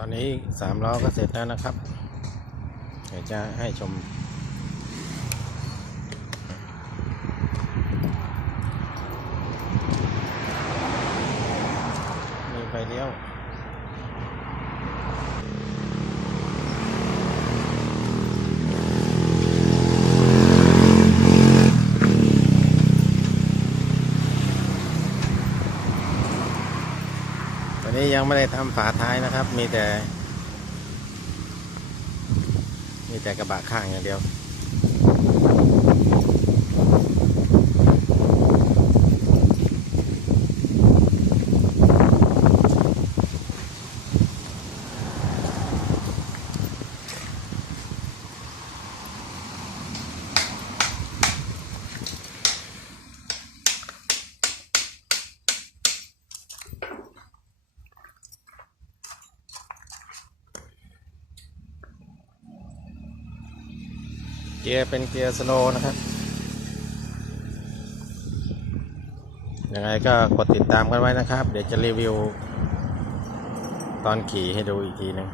ตอนนี้สามล้อก็เสร็จแล้วนะครับ เดี๋ยวจะให้ชม มีไฟเลี้ยว อนนี้ยังไม่ได้ทำฝาท้ายนะครับ มีแต่ มีแต่กระบะข้างอย่างเดียว เกียร์เป็นเกียร์สโลนะครับ ยังไงก็กดติดตามกันไว้นะครับ เดี๋ยวจะรีวิว ตอนขี่ให้ดูอีกทีหนึ่ง